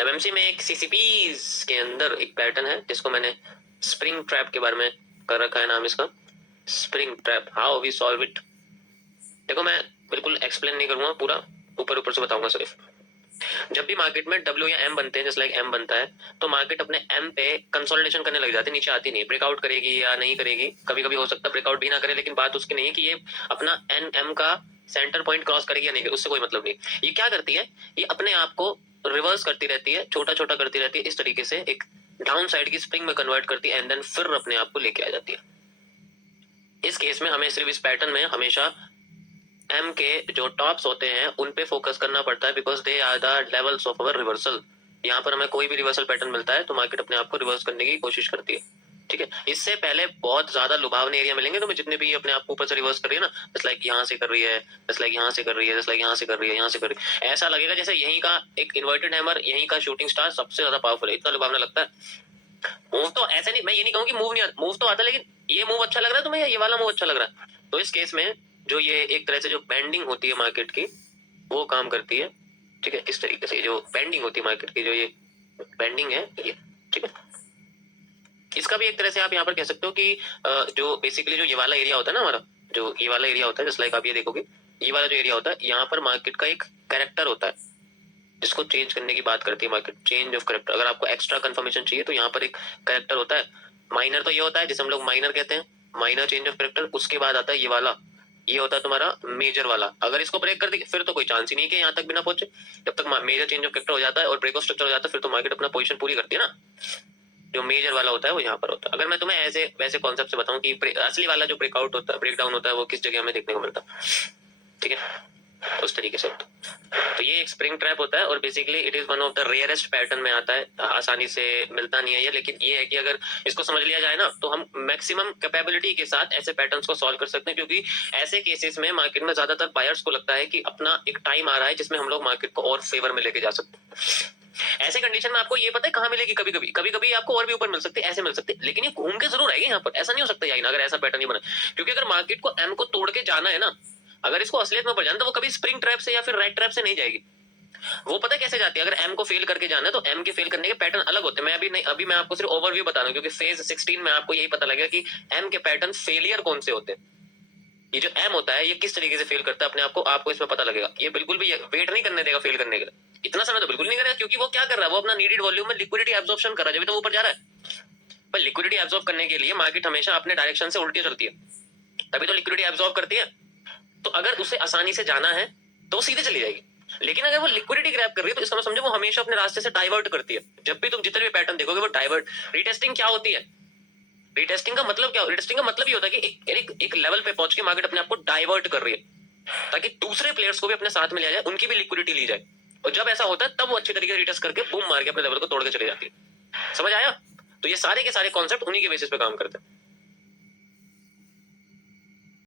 MMC में एक सीसीपीज के अंदर एक पैटर्न है जिसको मैंने स्प्रिंग ट्रैप के बारे में कर रखा है नाम इसका, spring trap, how we solve it. देखो मैं बिल्कुल एक्सप्लेन नहीं करूंगा, पूरा ऊपर ऊपर से बताऊंगा सिर्फ। जब भी मार्केट में डब्ल्यू या एम बनते हैं, जैसे लाइक एम बनता है, तो मार्केट अपने एम पे कंसोलिडेशन करने लग जाती है, नीचे आती नहीं, ब्रेकआउट करेगी या नहीं करेगी, कभी कभी हो सकता है ब्रेकआउट भी ना करे, लेकिन बात उसकी नहीं है कि ये अपना एन एम का सेंटर पॉइंट क्रॉस करेगी या नहीं, उससे कोई मतलब नहीं। ये क्या करती है, ये अपने आप को रिवर्स करती रहती है, छोटा छोटा करती रहती है, इस तरीके से एक डाउन साइड की स्प्रिंग में कन्वर्ट करती है, एंड देन फिर अपने आप को लेके आ जाती है। इस केस में हमें सिर्फ इस पैटर्न में हमेशा एम के जो टॉप्स होते हैं उन पे फोकस करना पड़ता है, because they are the levels of our reversal. यहाँ पर हमें कोई भी रिवर्सल पैटर्न मिलता है तो मार्केट अपने आप को रिवर्स करने की कोशिश करती है, ठीक है। इससे पहले बहुत ज्यादा लुभावने एरिया मिलेंगे तुम्हें, जितने भी अपने आप को ऊपर से रिवर्स कर रही है ना, जस्ट लाइक यहाँ से कर रही है, जस्ट लाइक यहाँ से कर रही है, जस्ट लाइक यहाँ से कर रही है, यहाँ से कर रही है, ऐसा लगेगा जैसे यहीं का एक इन्वर्टेड हैमर, यहीं का शूटिंग स्टार सबसे ज्यादा पावरफुल है, इतना लुभावना लगता है। मूव तो ऐसे नहीं, मैं ये नहीं कहूँ कि मूव नहीं आता, मूव तो आता है, लेकिन ये मूव अच्छा लग रहा है तुम्हें या ये वाला मूव अच्छा लग रहा है। तो इस केस में जो ये एक तरह से जो बेंडिंग होती है मार्केट की, वो काम करती है, ठीक है। इस तरीके से जो बेंडिंग होती है मार्केट की, जो ये बेंडिंग है ये, ठीक है। इसका भी एक तरह से आप यहाँ पर कह सकते हो कि जो बेसिकली जो ये वाला एरिया होता है ना हमारा, जो ये वाला एरिया होता है, जस्ट लाइक आप ये देखोगे, ये वाला जो एरिया होता है, यहाँ पर मार्केट का एक कैरेक्टर होता है जिसको चेंज करने की बात करती है मार्केट, चेंज ऑफ कैरेक्टर। अगर आपको एक्स्ट्रा कंफर्मेशन चाहिए तो यहाँ पर एक कैरेक्टर होता है, माइनर तो ये होता है जिसे हम लोग माइनर कहते हैं, माइनर चेंज ऑफ कैरेक्टर। उसके बाद आता है ये वाला, ये होता है तुम्हारा मेजर वाला। अगर इसको ब्रेक कर दे फिर तो कोई चांस ही नहीं कि यहाँ तक बिना पहुंचे। जब तक मेजर चेंज ऑफ कैरेक्टर हो जाता है और ब्रेक ऑफ स्ट्रक्चर हो जाता है, फिर तो मार्केट अपना पोजीशन पूरी करती है ना। जो मेजर वाला होता है वो यहाँ पर होता है। अगर मैं तुम्हें ऐसे वैसे कॉन्सेप्ट से बताऊं कि असली वाला जो ब्रेकआउट होता है, ब्रेक डाउन होता है, वो किस जगह में देखने को मिलता है, ठीक है, उस तरीके से। तो ये एक स्प्रिंग ट्रैप होता है और basically it is one of the rarest pattern में आता है, आसानी से मिलता नहीं है ये, लेकिन ये है कि अगर इसको समझ लिया जाए ना तो हम मैक्सिमम कैपेबिलिटी के साथ ऐसे पैटर्न्स को सॉल्व कर सकते हैं, क्योंकि ऐसे केसेस में मार्केट में ज्यादातर बायर्स को लगता है कि अपना एक टाइम आ रहा है जिसमें हम लोग मार्केट को और फेवर में लेके जा सकते हैं। ऐसे कंडीशन में आपको ये पता है कहां मिलेगी, कभी कभी कभी कभी आपको और भी ऊपर मिल सकती है, ऐसे मिल सकती है, लेकिन ये घूम के जरूर आएगी यहाँ पर, ऐसा नहीं हो सकता यार अगर ऐसा पैटर्न नहीं बना। क्योंकि अगर मार्केट को एम को तोड़ के जाना है ना, अगर इसको असलियत में बढ़ जाना, तो वो कभी स्प्रिंग ट्रैप से या फिर राइट ट्रैप से नहीं जाएगी। वो पता है कैसे जाती है, अगर एम को फेल करके जाना है तो एम के फेल करने के पैटर्न अलग होते हैं। मैं अभी नहीं, अभी मैं आपको सिर्फ ओवरव्यू बता रहा हूँ, क्योंकि फेज 16 में आपको यही पता लगेगा कि एम के पैटर्न फेलियर कौन से होते हैं। ये जो एम होता है ये किस तरीके से फेल करता है अपने आप को, आपको इसमें पता लगेगा। ये बिल्कुल भी वेट नहीं करने देगा फेल करने के लिए, इतना समय तो बिल्कुल नहीं करेगा, क्योंकि वो क्या कर रहा है, वो अपना नीडेड वॉल्यूम में लिक्विडिटी एब्जॉर्प्शन कर रहा है, जब तो ऊपर जा रहा है। पर लिक्विडिटी एब्जॉर्ब करने के लिए मार्केट हमेशा अपने डायरेक्शन से उल्टी चलती है, तभी तो लिक्विडिटी एब्जॉर्ब करती है। तो अगर उसे आसानी से जाना है तो सीधे चली जाएगी, लेकिन अगर वो लिक्विडिटी ग्रैब कर रही है तो इसका मतलब समझो वो हमेशा अपने रास्ते से डाइवर्ट करती है। जब भी तुम जितने भी पैटर्न देखोगे वो डाइवर्ट। रीटेस्टिंग क्या होती है, रीटेस्टिंग का मतलब क्या, रीटेस्टिंग का मतलब ये होता है कि एक लेवल पे पहुंच के मार्केट अपने आप को डाइवर्ट कर रही है, ताकि दूसरे प्लेयर्स को भी अपने साथ में लिया जाए, उनकी भी लिक्विडिटी ली जाए। और जब ऐसा होता है तब वो अच्छी तरीके से रीटेस्ट करके बूम मार के अपने लेवल को तोड़ के चली जाती है। समझ आया? तो ये सारे के सारे कॉन्सेप्ट उन्हीं के बेसिस पे काम करते हैं।